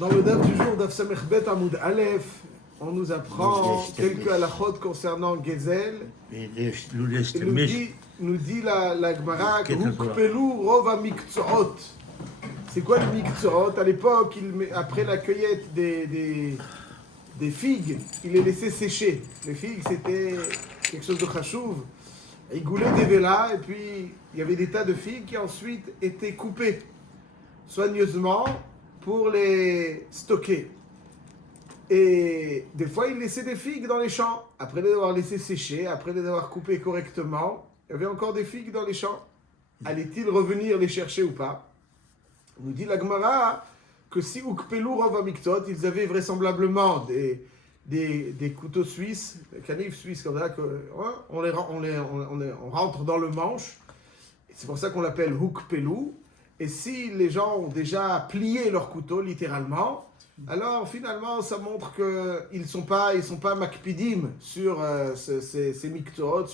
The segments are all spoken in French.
Dans le DAF du jour, DAF Samech Bet Amoud Aleph, on nous apprend quelques halachot concernant Gezel. Et nous dit la Gemara, Hukpelu Rov HaMiktsot. C'est quoi le Miktsot? À l'époque, après la cueillette des figues, il les laissait sécher. Les figues, c'était quelque chose de chachouv. Il goulait des vélas, et puis il y avait des tas de figues qui ensuite étaient coupées soigneusement pour les stocker. Et des fois, il laissait des figues dans les champs. Après les avoir laissées sécher, après les avoir coupées correctement, il y avait encore des figues dans les champs. Allait-il revenir les chercher ou pas? On nous dit la Gemara que si Ukpelu Rov HaMiktsot, ils avaient vraisemblablement des couteaux suisses, des canifs suisses comme ça, on rentre dans le manche. C'est pour ça qu'on l'appelle Hukpelu. Et si les gens ont déjà plié leur couteau, littéralement, alors finalement, ça montre qu'ils ne sont pas makpidim sur ces miktsot,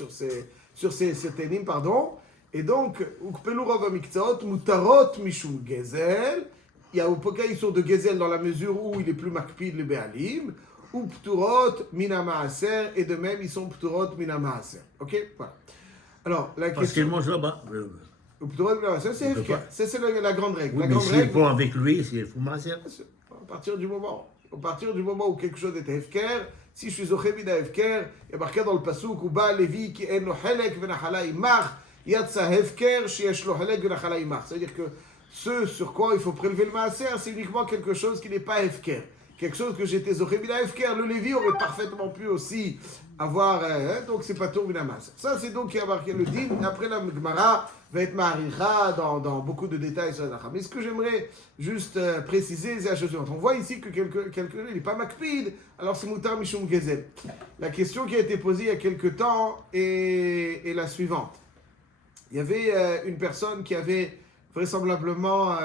sur ces ténim, pardon. Et donc, Ukpelu Rov HaMiktsot, mutarot mishum gezel. Il y a au pokaïsur de gezel dans la mesure où il est plus makpid le be'alim. Ou pturot mina maaser. Et de même, ils sont pturot mina maaser. Ok? Voilà. Alors, la question. Parce qu'il mange là-bas. Ça, c'est la grande règle. Oui, la mais grande s'il règle, prend avec lui, s'il faut masser. à partir du moment où quelque chose est hefker, si je suis zochemida hefker, il y a marqué dans le pasuk, ou ba levi ki en lo helek venachala imach, yatsa hefker sheyesh lo helek venachala imach. C'est-à-dire que ce sur quoi il faut prélever le maaser, c'est uniquement quelque chose qui n'est pas hefker. Quelque chose que j'étais zochemida hefker, le Lévi aurait parfaitement pu aussi avoir, donc c'est pas tour minamas. Ça, c'est donc qui a marqué le din. Après la Gemara va être maricha dans beaucoup de détails sur la Lacha. Mais ce que j'aimerais juste préciser, c'est la chose suivante. On voit ici que quelqu'un il n'est pas makpid, alors c'est mutar mishum gezel. La question qui a été posée il y a quelque temps est la suivante. Il y avait une personne qui avait vraisemblablement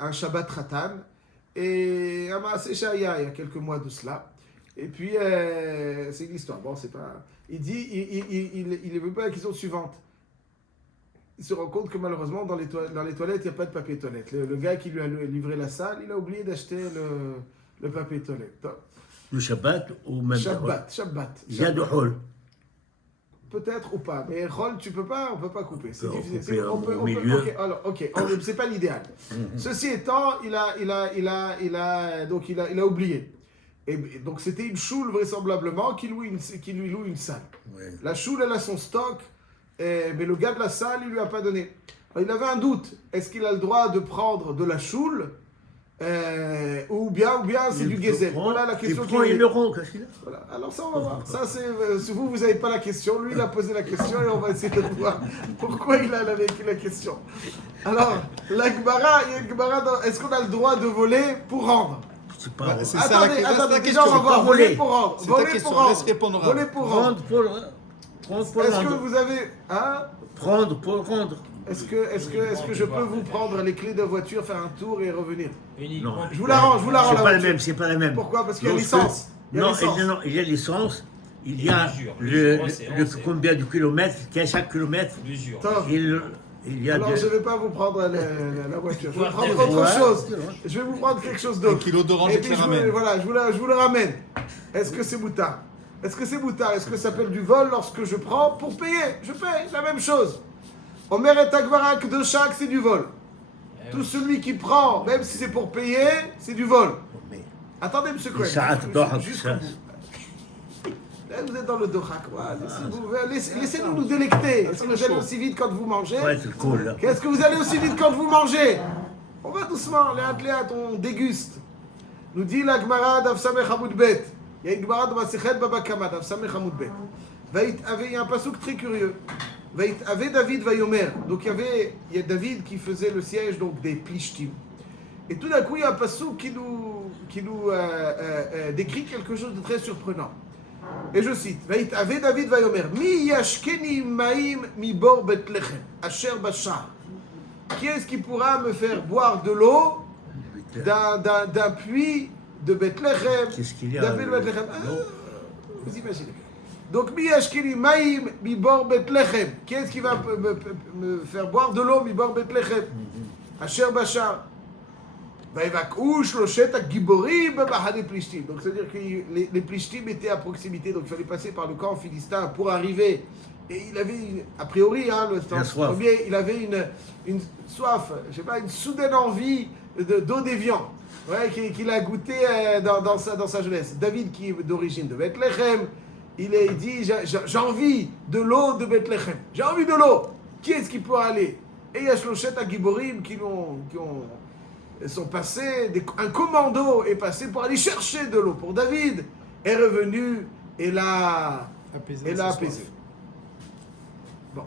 un Shabbat Ratan et un Maaseh Shaya il y a quelques mois de cela. Et puis, c'est une histoire. Bon, c'est pas. Il dit, il est venu à la question suivante. Il se rend compte que malheureusement, dans les toilettes, il n'y a pas de papier toilette. Le gars qui lui a livré la salle, il a oublié d'acheter le papier toilette. Le Shabbat ou même Shabbat. Il y a de hall. Peut-être ou pas, mais Rol, on peut pas couper. C'est difficile. Au milieu. C'est pas l'idéal. Ceci étant, il a oublié. Et donc c'était une choule vraisemblablement qui lui loue une salle. Oui. La choule, elle a son stock, mais le gars de la salle, il lui a pas donné. Alors, il avait un doute. Est-ce qu'il a le droit de prendre de la choule ou bien c'est du gezel? Voilà la question. Il le rend, qu'est-ce qu'il a? Voilà. Alors ça, on va voir. Ça, c'est vous n'avez pas la question. Lui, il a posé la question et on va essayer de voir pourquoi il a la question. Alors, la Gemara, il y a une Gemara. Est-ce qu'on a le droit de voler pour rendre? C'est pas c'est Attendez, la déjà on va voir. Voler pour rendre. C'est ta question, laisse répondre. Voler pour rendre. Prendre pour Est-ce rendre. que vous avez... Hein? Prendre pour rendre. Est-ce que je peux vous prendre les clés de voiture, faire un tour et revenir? Non. Je vous la rends C'est la pas la voiture. même, c'est pas la même. Pourquoi? Parce qu'il y a Lorsque- licence. Il y a Non, licence. il y a l'essence, il y a L'usure. le L'usure, c'est combien de kilomètres, qu'à chaque kilomètre, L'usure. Top. il y a Alors de... je ne vais pas vous prendre la voiture. Je vais Ouais, prendre ouais, autre ouais. chose. Je vais vous prendre quelque chose Un d'autre. kilo d'orange Et et puis tu la ramènes. voilà, je vous le ramène. Est-ce que c'est moutard? Est-ce que ça s'appelle du vol lorsque je prends pour payer? Je paye, la même chose. Omer et Agmara que de chaque, c'est du vol. Tout celui qui prend, même si c'est pour payer, c'est du vol. Mais Attendez, monsieur Cohen. ça, Jusqu'au bout. Là, vous êtes dans le dohak. Laissez-nous nous délecter. Est-ce que vous allez aussi vite quand vous mangez? ouais, c'est cool. Là. Qu'est-ce que vous allez aussi vite quand vous mangez? On va doucement, léat, on déguste. Nous dit la Gemara d'Av Samech Hamoud Bet. Il y a une Gemara de Masechet Baba Kama d'Av Samech Hamoud Bet. Il y a un pasuk très curieux. Vait Ave David Vayomer. Donc il y a David qui faisait le siège donc des Plishtim. Et tout d'un coup, il y a un pasuk qui nous décrit quelque chose de très surprenant. Et je cite, Vait Ave David Vayomer, Mi yashkeni maim mi bor Bethlehem, asher bashar. Qui est-ce qui pourra me faire boire de l'eau d'un puits de Bethlehem? Qu'est-ce qu'il y a? D'un puits de Bethlehem. Vous imaginez. Donc, Mi yashkeni maim mi bor Bethlehem. Qui est-ce qui va me faire boire de l'eau mi bor Bethlehem? Asher bashar. ויבקעו שלושת הגיבורים במחנה פלישתים. Donc c'est-à-dire que les Plishtim étaient à proximité, donc il fallait passer par le camp philistin pour arriver. Et il avait, a priori, le premier, il avait une soif, je sais pas, une soudaine envie d'eau d'évian, qu'il a goûté dans sa jeunesse. David, qui est d'origine de Bethléem, il dit j'ai envie de l'eau de Bethléem. J'ai envie de l'eau. Qui est-ce qui peut aller? Et il y a Shloshet Hagiborim qui sont passés, un commando est passé pour aller chercher de l'eau. Pour David, est revenu et l'a apaisé. Bon,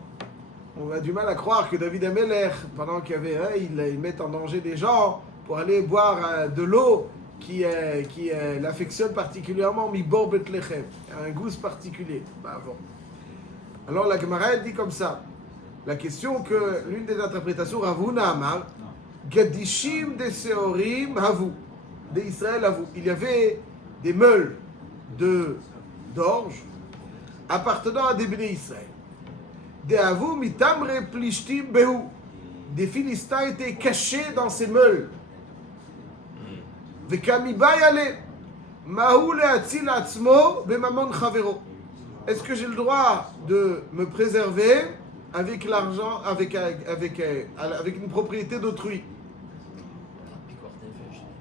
on a du mal à croire que David Amelech, pendant qu'il y avait, il met en danger des gens pour aller boire de l'eau qui l'affectionne particulièrement, Mibor Bethléem, un goût particulier. Bon. Alors la Gemara dit comme ça. La question que l'une des interprétations, Ravuna Amar, Gadishim de Seorim Havu, d'Israël Havu. Il y avait des meules d'orge appartenant à des Bnei Israël. Des Havu mitamre plishtim behu. Des Philistins étaient cachés dans ces meules. Vekamibayale mahu leatzil atzmo bemamon chavero. Est-ce que j'ai le droit de me préserver avec l'argent, avec une propriété d'autrui?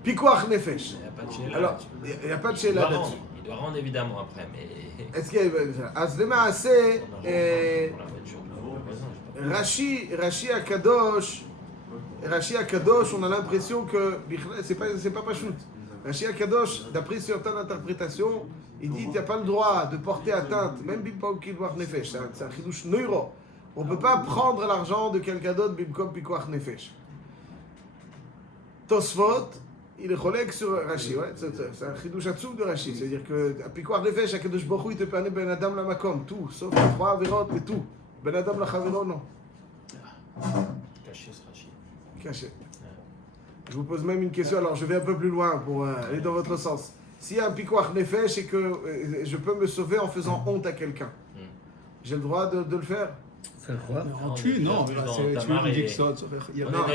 Pikuach nefesh. Alors, il n'y a pas de chéla là-dessus. Il doit rendre évidemment après, mais. Est-ce qu'il y a Azlema assez Rashi Akadosh, on a l'impression que c'est pas Pachout. Rashi Akadosh, d'après certaines interprétations, il dit qu'il n'y a pas le droit de porter atteinte, même Bimkom Pikuach nefesh. C'est un chidouche neuro. On ne peut pas prendre l'argent de quelqu'un d'autre, Bimkom Pikuach nefesh. Tosfot, il est collègue sur Rashi, c'est un chidouche atsoum de Rashi. C'est-à-dire que Pikuach nefesh, Akadosh Baruch Hu, il te permet Ben Adam la Makom, tout, sauf les 3 avérotes, mais tout. Ben Adam la Chavero, non. Caché ce Rashi. Caché. Je vous pose même une question, alors je vais un peu plus loin pour aller dans votre sens. S'il y a un Pikuach nefesh et que je peux me sauver en faisant honte à quelqu'un, j'ai le droit de le faire? Faire quoi? Tu, non, tu dis que ça. Il y a avant,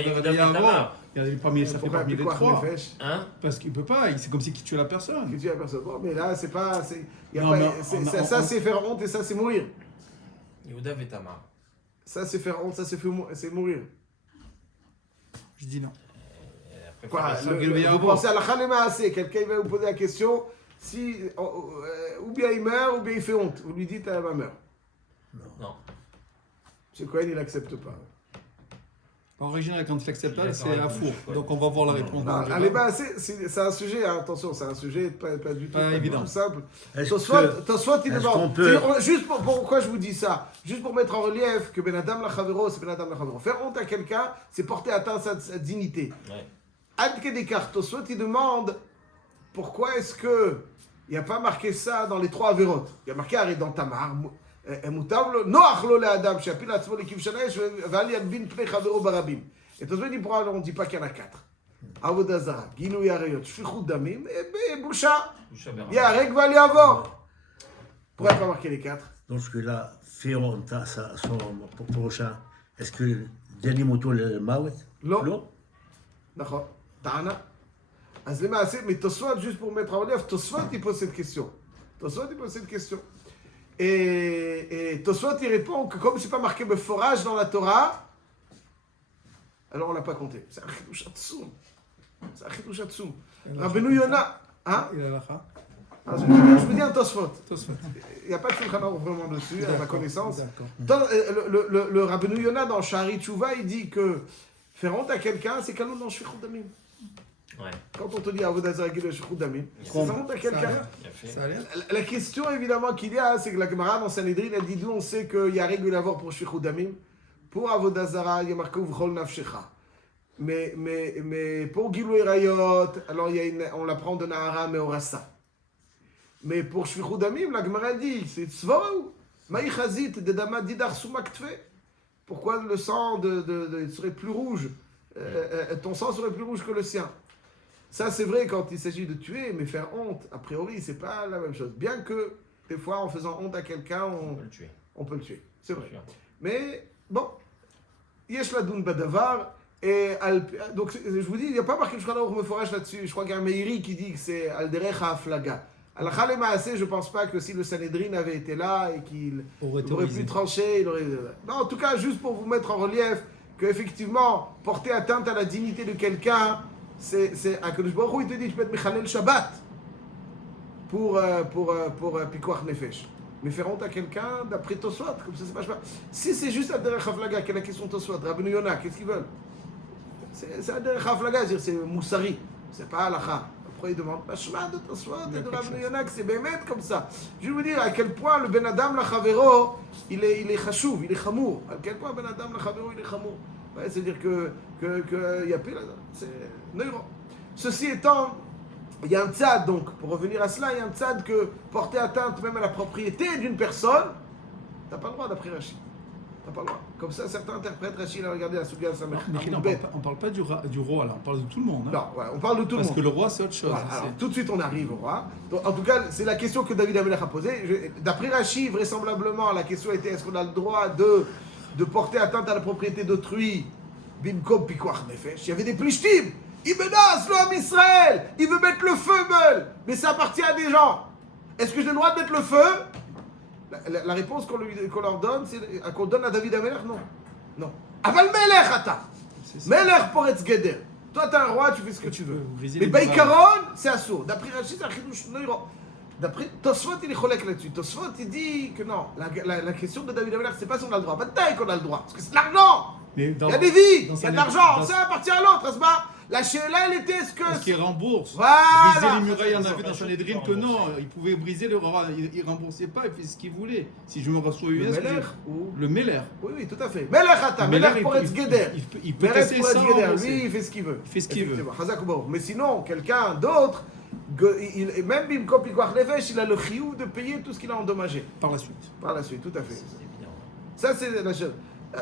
il y a parmi ça fait parmi les trois. Parce qu'il ne peut pas, c'est comme si tu tues la personne. Tu tues la personne. Bon, mais là, c'est pas. Ça, c'est faire honte et ça, c'est mourir. Yehuda et Tamar. Ça, c'est faire honte, ça, c'est mourir. Je dis non. Quoi, vous pensez à la Khalema assez, quelqu'un va vous poser la question, si, ou bien il meurt, ou bien il fait honte. Vous lui dites, elle va meurt. Non. M. Cohen, il n'accepte pas. En original, quand il accepte pas, c'est à four. Donc on va voir la réponse. Allez, c'est un sujet, hein, attention, c'est un sujet pas du tout évident. Tout simple. Tosfot, il demande. Juste pourquoi je vous dis ça? Juste pour mettre en relief que Ben Adam la Chavero, c'est Ben Adam la Chavero. Faire honte à quelqu'un, c'est porter atteinte à sa dignité. Ad Kedekar, Tosfot, il demande pourquoi est-ce que il n'y a pas marqué ça dans les 3 avérotes. Il y a marqué arrêt dans Tamar. נוח לו לאדם שיפיל לעצמו לכבשן האש ואל ילבין פני חברו ברבים. את הזמן dit pourquoi on ne dit pas qu'il y en a 4. עבודה זרה, גילוי עריות, שפיכות דמים, בושה. ייהרג ואל יעבור. Pourquoi pas marquer les 4? Donc là, fait honte à son prochain. Est-ce que dernier moto le Mawet? Non. D'accord. Tana. אז למעשה, מתוספות, juste pour mettre en relief, תוספות il pose cette question. Et Tosfot il répond que comme c'est pas marqué forage dans la Torah, alors on l'a pas compté. C'est un chidouch atsoum. Rabbeinu Yona, hein? Il a la fin. Je vous dis un Tosfot. Il n'y a pas de Shulchan Aruch vraiment dessus, à ma connaissance. Le Rabbeinu Yona dans Shari Tshuva, il dit que faire honte à quelqu'un, c'est canon dans Shfichut Damim. Ouais. Quand on te dit Avodah Zarah Gilui Shfichut Damim, c'est faire honte à quelqu'un. La question évidemment qu'il y a, c'est que la Gemara dans Sanhedrin, elle dit d'où on sait qu'il y a règle d'avoir pour Shfichut Damim. Pour Avodah Zarah, il y a marqué V'chol Nafshecha. Mais pour Gilui Rayot, alors on l'apprend de Nahara Meorasa. Mais pour Shfichut Damim, la Gemara dit c'est Tzvaou. Maï Chazit de Dama Didar Sumaktfe. Pourquoi le sang serait plus rouge? Ton sang serait plus rouge que le sien. Ça, c'est vrai quand il s'agit de tuer, mais faire honte, a priori, c'est pas la même chose. Bien que, des fois, en faisant honte à quelqu'un, on peut le tuer. C'est vrai. Mais, bon, Yesh Ladoun Badavar, Et donc, je vous dis, il n'y a pas marqué le Shulchan Aruch Meforach là-dessus. Je crois qu'il y a un Meiri qui dit que c'est Al Derech HaAflaga. Halakha Lema'aseh, je ne pense pas que si le Sanhedrin avait été là et qu'il aurait pu trancher, il aurait... Non, en tout cas, juste pour vous mettre en relief qu'effectivement, porter atteinte à la dignité de quelqu'un, c'est Akadosh Baruch Hu, il te dit, tu peux être Mechalel Shabbat pour Pikuach Nefesh. Mais faire honte à quelqu'un d'après Tosfot, comme ça marche pas. Si c'est juste Al Derech HaAflaga, quelle est la question de Tosfot, Rabbeinu Yonah, qu'est-ce qu'ils veulent? C'est Al Derech HaAflaga, c'est Moussari, c'est pas Halakha. Après, il demande, Shema de Tosfot et de Rabbeinu Yonah, que c'est bémet comme ça. Je vais vous dire à quel point le Ben Adam Lachavero, il est chachouv, il est chamour. À quel point Ben Adam Lachavero, il est chamour. Ouais, c'est-à-dire il y a plus là, c'est neuro. Ceci étant, il y a un tzad, donc, pour revenir à cela, il y a un tzad que porter atteinte même à la propriété d'une personne, t'as pas le droit d'après Rashi. T'as pas le droit. Comme ça, certains interprètent Rashi, là, regardez la Souga Samech. On parle pas du roi, là, on parle de tout le monde. Hein. Non, ouais, on parle de tout le monde. Parce que le roi, c'est autre chose. Voilà, alors, tout de suite, on arrive au roi. Donc, en tout cas, c'est la question que David Amelech a posée. D'après Rashi, vraisemblablement, la question était est-ce qu'on a le droit de porter atteinte à la propriété d'autrui? Bimkom Pikuach Nefesh. Il y avait des plishtim. Il menace l'homme Israël. Il veut mettre le feu, mais ça appartient à des gens. Est-ce que j'ai le droit de mettre le feu? La réponse qu'on leur donne, c'est qu'on donne à David Amelech, non. Non. Aval Melech ata. Melech poretz geder. Toi, t'es un roi, tu fais ce que tu veux. Mais Baïkaron, c'est assourd. D'après Rashi, c'est un chidouche neuro. D'après Tosfot, il est cholek là-dessus. Tosfot, il dit que non. La question de David Amelech, c'est pas si on a le droit. Bataille qu'on a le droit. Parce que c'est de l'argent. Il y a des vies, il y a de l'argent. Ça appartient à l'autre, n'est-ce pas? La Sheila, elle était est-ce qu'il rembourse. Voilà. Briser les murailles, on a vu dans Sanhedrin que non, il pouvait briser le roi, il remboursait pas, il faisait ce qu'il voulait. Si je me reçois US, le Meller. Oui, tout à fait. Melech Ata, Melech Poretz Geder. Il peut casser ça. Lui, il fait ce qu'il veut. Il fait ce qu'il veut. Mais sinon, quelqu'un d'autre, même Bimkom Pikuach Nefesh, il a le chiyuv de payer tout ce qu'il a endommagé. Par la suite. Par la suite, tout à fait. Ça, c'est la chose.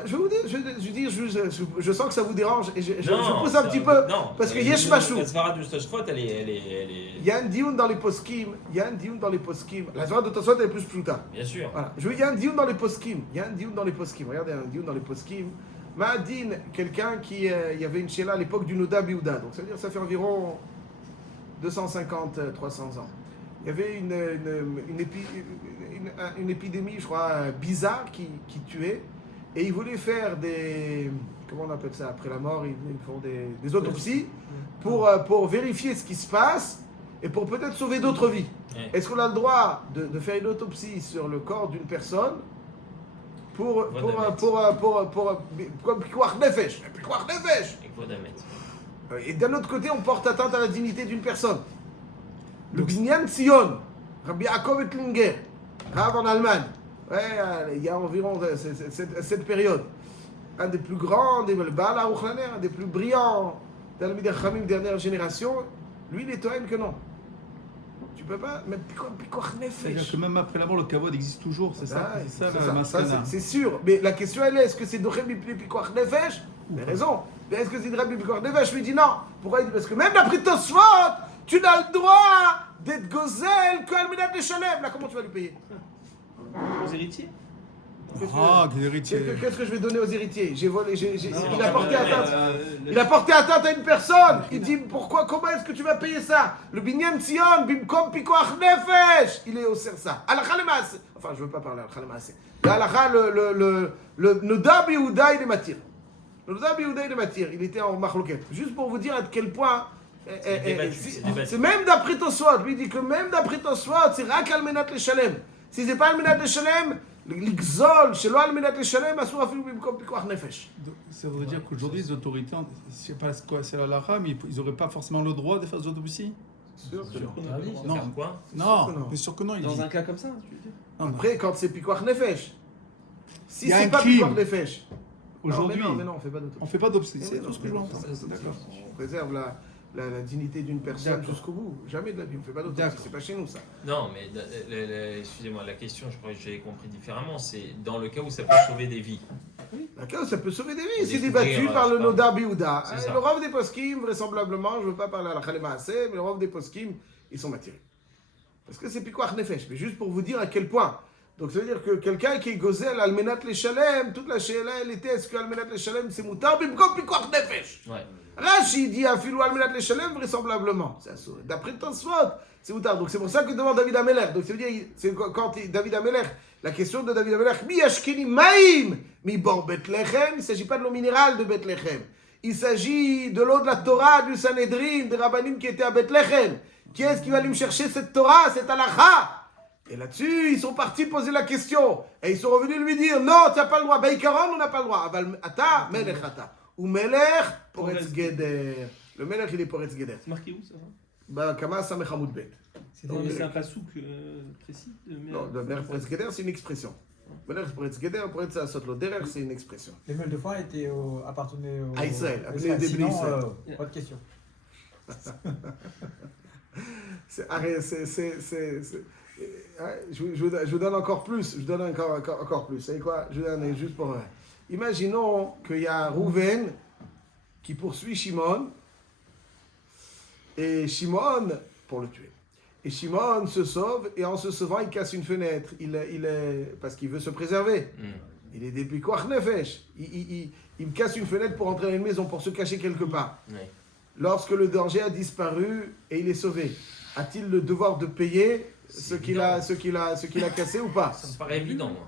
Je vais vous dire, je sens que ça vous dérange et je pousse un petit peu parce que Yesh Mashou. La svara du Tosfot, elle est. Il y a un dioun dans les poskim. La svara de Tosfot elle est plus plouta. Bien sûr. Voilà. Il y a un dioun dans les poskim. Regardez, un dioun dans les poskim. Ma'adin, quelqu'un qui il y avait une shéla à l'époque du Noda Biouda. Donc ça veut dire ça fait environ 250-300 ans. Il y avait une épidémie, je crois, bizarre qui tuait. Et ils voulaient faire des... Comment on appelle ça? Après la mort, ils font des autopsies pour vérifier ce qui se passe et pour peut-être sauver d'autres vies. Est-ce qu'on a le droit de faire une autopsie sur le corps d'une personne pour Pikuach Nefesh? Et d'un autre côté, on porte atteinte à la dignité d'une personne. Le Binyan Tzion, Rabbi Yaakov Ettlinger, Rav en Allemagne, il y a environ cette période. Un des plus grands, le Baal Aruch Laner, un des plus brillants Talmidei Chachamim dernière génération, lui il est toème que non. Tu peux pas, même Pikuach Nefesh. C'est-à-dire que même après la mort, le kavod existe toujours, c'est ça la maskana. C'est sûr, mais la question elle est que c'est Dochem Pikuach Nefesh? Il a raison. Mais est-ce que c'est Rabbi Pikuach Nefesh? Je lui dis non. Pourquoi? Il dit parce que même d'après Tosfot, tu n'as le droit d'être gozel qu'à Alminat Leshalem. Là, comment tu vas lui payer? Aux héritiers? Qu'est-ce que je vais donner aux héritiers? Il a porté atteinte. Il a porté atteinte à une personne. Il dit pourquoi? Comment est-ce que tu vas payer ça? Le Binyan Tzion, Bimkom Pikuach Nefesh. Il est au sersa. Halakha Lema'aseh. Enfin, je ne veux pas parler Halakha Lema'aseh. Halakha, le Noda Biouda, il est matir. Le Noda Biouda, il est matir. Il était en machloket. Juste pour vous dire à quel point. C'est même d'après Tosfot. Lui dit que même d'après Tosfot, c'est Rak Almenat Leshalem. Si c'est pas Almenat Leshalem, l'Igzol, chez l'O Almenat Leshalem, Asur Afilu Bimkom Pikuach Nefesh. Ça veut dire qu'aujourd'hui, les autorités, je ne sais pas quoi c'est la Lara, mais ils n'auraient pas forcément le droit de faire des autopsies? Sûr. Non, mais sûr que non. Dans un cas comme ça, tu veux dire? Après, quand c'est Pikuach Nefesh. Si c'est pas Pikuach Nefesh. Aujourd'hui, on ne fait pas d'autopsie. C'est tout ce que je l'entends. On préserve la dignité d'une personne jusqu'au bout. Jamais de la vie, on ne fait pas d'autopsie. C'est pas chez nous ça. Non, mais excusez-moi, la question, je crois que j'ai compris différemment. C'est dans le cas où ça peut sauver des vies. Dans le cas où ça peut sauver des vies. C'est débattu par le Noda Biouda. Le Rav des Poskim, vraisemblablement, je ne veux pas parler à la Halakha Lema'aseh, mais le Rav des Poskim, ils sont matirés. Parce que c'est Pikuach Nefesh. Mais juste pour vous dire à quel point Donc ça veut dire que quelqu'un qui est gozel almenat les shalem, toute la shéla elle était est-ce que almenat les shalem c'est mutar bimkom pikuach nefesh. Rashi dit afilou almenat les shalem vraisemblablement. D'après Tosfot, c'est mutar. Donc c'est pour ça que demande David Amelech. Donc ça veut dire c'est quand David Amelech, la question de David Amelech, mi ashkeni maim mi bor Bethléem, il ne s'agit pas de l'eau minérale de Bethléem. Il s'agit de l'eau de la Torah, du Sanhedrin, des rabbanim qui étaient à Bethléem. Qui est-ce qui va aller me chercher cette Torah, cette halakha? Et là-dessus, ils sont partis poser la question. Et ils sont revenus lui dire, non, tu n'as pas le droit. Baïkaron, on n'a pas le droit. Aval ata, melech ata. Ou melech, poretz geder. Le melech, il est poretz geder. C'est marqué où ça? Bah, kama samech hamoud bet. C'est un pasouk précis? Non, le melech poretz geder, c'est une expression. Melech poretz geder, poretz asot lo derer, c'est une expression. Les meules de foin appartenaient à Israël. Appelé des sinon, pas de question. Je vous donne encore plus. Je donne encore plus. Vous savez quoi? Je vous donne juste pour. Imaginons qu'il y a Rouven qui poursuit Shimon. Et Shimon, pour le tuer. Et Shimon se sauve. Et en se sauvant, il casse une fenêtre. Parce qu'il veut se préserver. Il est depuis Koach Nefesh. Il casse une fenêtre pour entrer dans une maison, pour se cacher quelque part. Lorsque le danger a disparu et il est sauvé, a-t-il le devoir de payer ce qu'il a cassé ou pas? Ça me paraît évident, moi.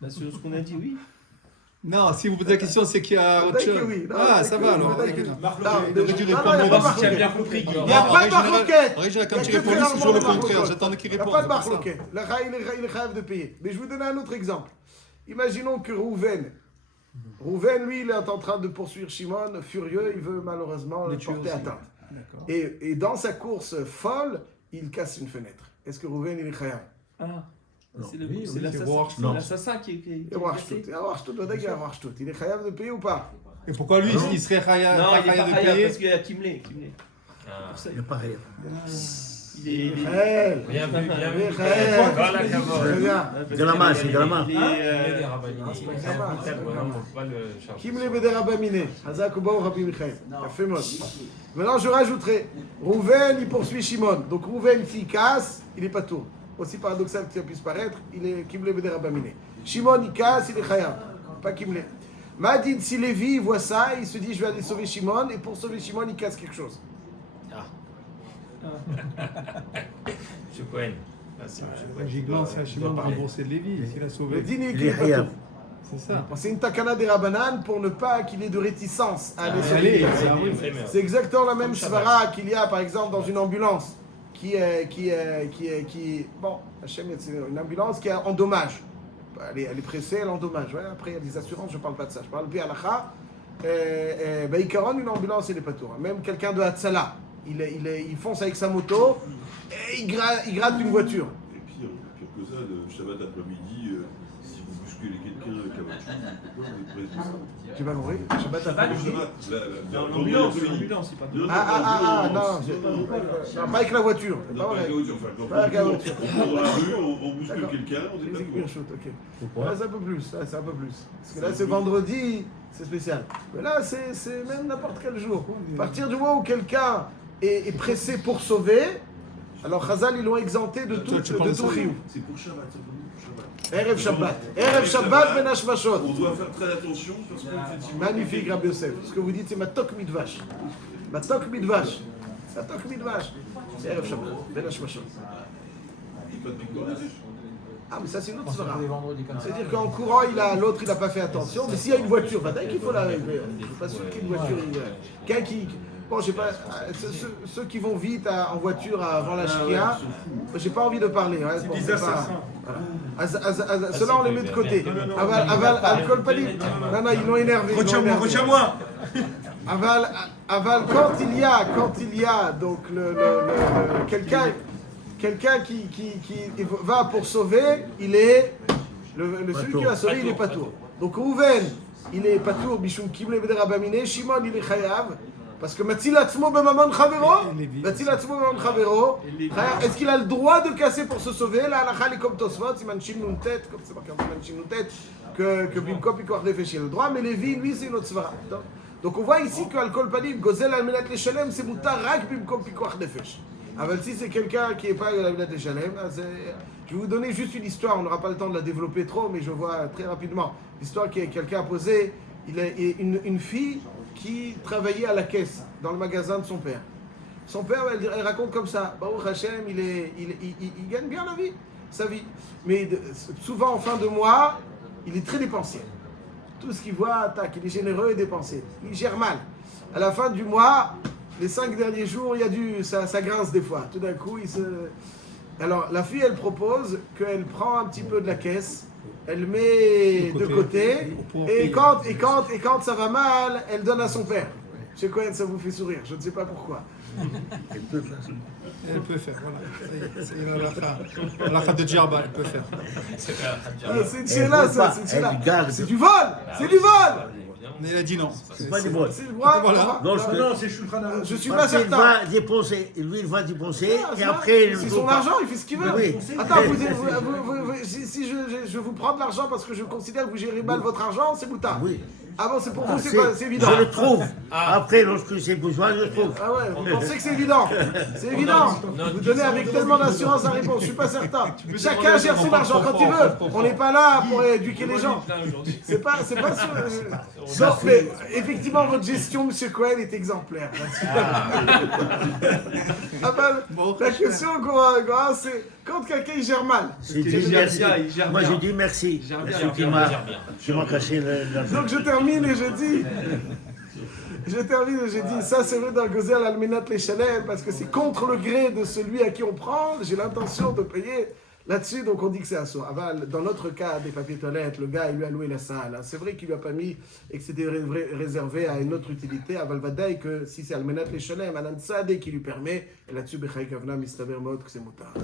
Bah, sur ce qu'on a dit, oui. Non, si vous posez la question, c'est qu'il y a autre chose. Oui. Non, ah, ça va alors. Il n'y a pas de marloquette. Quand tu réponds, c'est toujours le contraire. J'attendais qu'il réponde. Il n'y a pas de marloquette. Il est capable de payer. Mais je vais vous donner un autre exemple. Imaginons que Rouven, lui, il est en train de poursuivre Shimon, furieux, il veut malheureusement le porter atteinte. Et dans sa course folle, il casse une fenêtre. Est-ce que Rouven, il est khayab? C'est l'assassin qui est. Il est khayab de payer ou pas? Et pourquoi lui, il serait khayab? Non, il n'est pas khayab parce qu'il y a Il Kimlé. n'est pas khayab. Il est. Bien vu. Galama, c'est Galama. Kimlé Beder Abamine. Hazak Ubaou Rabbi Michael. Maintenant, je rajouterai. Rouven, il poursuit Shimon. Donc, Rouven, s'il casse, il n'est pas tour. Aussi paradoxal que ça puisse paraître, il est Kimlé Beder Abamine. Shimon, il casse, il est khayab. Pas Kimlé. Madin, si Lévi voit ça, il se dit, je vais aller sauver Shimon. Et pour sauver Shimon, il casse quelque chose. Je Cohen. Logiquement, c'est à Shimon de rembourser de Lévi, s'il a sauvé. Le dîner qui est pas tout. C'est ça. C'est une takana des Rabbanan pour ne pas qu'il y ait de réticence à aller sauver. C'est exactement la même svara qu'il y a par exemple dans une ambulance bon, Hachem, c'est une ambulance qui est en dommage. Elle est pressée, elle est en dommage. Ouais, après, il y a des assurances, je ne parle pas de ça. Je parle de Bialacha. Ikaron, une ambulance, il n'est pas tout. Même quelqu'un de Hatzala, il fonce avec sa moto et il gratte une voiture. Et pire que ça, le Shabbat après-midi, si vous bousculez quelqu'un avec la voiture, vous êtes prêt. Tu m'as compris? Shabbat après-midi. L'ambulance, c'est pas tout. Non, pas avec la voiture. Pas avec la voiture. Pas avec la voiture. Dans la rue, on bouscule quelqu'un, on dit pas trop. Là, c'est un peu plus. Parce que là, c'est vendredi, c'est spécial. Mais là, c'est même n'importe quel jour. À partir du moment où quelqu'un est pressé pour sauver, alors Chazal, ils l'ont exempté de tout chiyuv. C'est pour Shabbat. Erev Shabbat, Ben Hashmashot. On doit faire très attention parce qu'effectivement. Magnifique, Rabbi Yosef. Ce que vous dites, c'est Matok Midvash. Matok Midvash. C'est Erev Shabbat, Ben Hashmashot. Pas de picoret. Ah, mais ça, c'est une autre svara. C'est-à-dire qu'en courant, l'autre, il n'a pas fait attention. Mais s'il y a une voiture, bah, qu'il faut l'arriver. Je ne suis pas sûr qu'il y ait une voiture. Quelqu'un qui. Bon, je sais pas, ceux qui vont vite en voiture avant la Shkia, j'ai pas envie de parler. C'est des assassins. Ceux-là, on les met de côté. Alcool panique. Non, ils l'ont énervé. Retiens-moi. Aval, quand il y a donc quelqu'un qui va pour sauver, il est celui qui va sauver, il est patour. Donc Rouven, il est patour, Bishum Kimle Beder Abamine, Shimon, il est chayav. Parce que Matzil Atzmo Bemaman Chavero, est-ce qu'il a le droit de casser pour se sauver? La halakha est comme Tosfot, Siman Shin Nun Tet, comme c'est marqué en Siman Shin Nun Tet, que Bimkom Pikoach Nefesh, il a le droit, mais Lévi, lui, c'est une autre svara. Donc on voit ici que Al Kol Panim, Gozel Al Menat Leshalem, c'est Mutar Rak Bimkom Pikoach Nefesh. Si c'est quelqu'un qui n'est pas à la Minat Shalem, je vais vous donner juste une histoire, on n'aura pas le temps de la développer trop, mais je vois très rapidement. L'histoire que quelqu'un a posée, il a une fille qui travaillait à la caisse dans le magasin de son père. Son père, elle raconte comme ça, Baruch Hashem, il gagne bien la vie, sa vie. Mais souvent en fin de mois, il est très dépensier. Tout ce qu'il voit, il est généreux et dépensier. Il gère mal. À la fin du mois, les 5 derniers jours, ça grince des fois. Tout d'un coup, Alors, la fille, elle propose qu'elle prend un petit peu de la caisse, elle met de côté, et quand ça va mal, elle donne à son père. Chez Cohen, ça vous fait sourire, je ne sais pas pourquoi. Elle peut faire, voilà. C'est l'alakha de Djerba, elle peut faire. C'est une chéla, ça, c'est une chéla. C'est du vol. Mais il a dit non. C'est pas du vol. C'est le droit. Voilà. Non, c'est Shulchan Aruch. Je suis pas certain. Il va dépenser, et après... C'est son argent, il fait ce qu'il veut. Oui. Attends, si je vous prends de l'argent parce que je considère que vous gérez mal votre argent, c'est boutard. Oui. Ah bon, c'est pour vous, c'est évident. Je le trouve. Après, lorsque c'est besoin, je le trouve. Ah ouais, vous pensez que c'est évident. C'est évident. Vous donnez avec tellement d'assurance la réponse, je suis pas certain. Chacun gère son argent quand il veut. On n'est pas là pour éduquer les gens. C'est pas sûr. Non, mais effectivement, votre gestion, M. Cohen, est exemplaire. La question qu'on va, c'est quand quelqu'un il gère mal. Moi, je dis merci. Celui qui m'a caché l'argent. Donc je termine et je dis, ça c'est vrai dans Gozel Almenat les Shalem, parce que c'est contre le gré de celui à qui on prend, j'ai l'intention de payer là-dessus, donc on dit que c'est à soi. Dans notre cas des papiers toilettes, le gars il lui a loué la salle, c'est vrai qu'il lui a pas mis et que c'était réservé à une autre utilité, à Valvadaï, que si c'est Almenat les Shalem, Alan Tzadé qui lui permet, et là-dessus Bechaï Kavna Mistaber Mod que c'est moutard.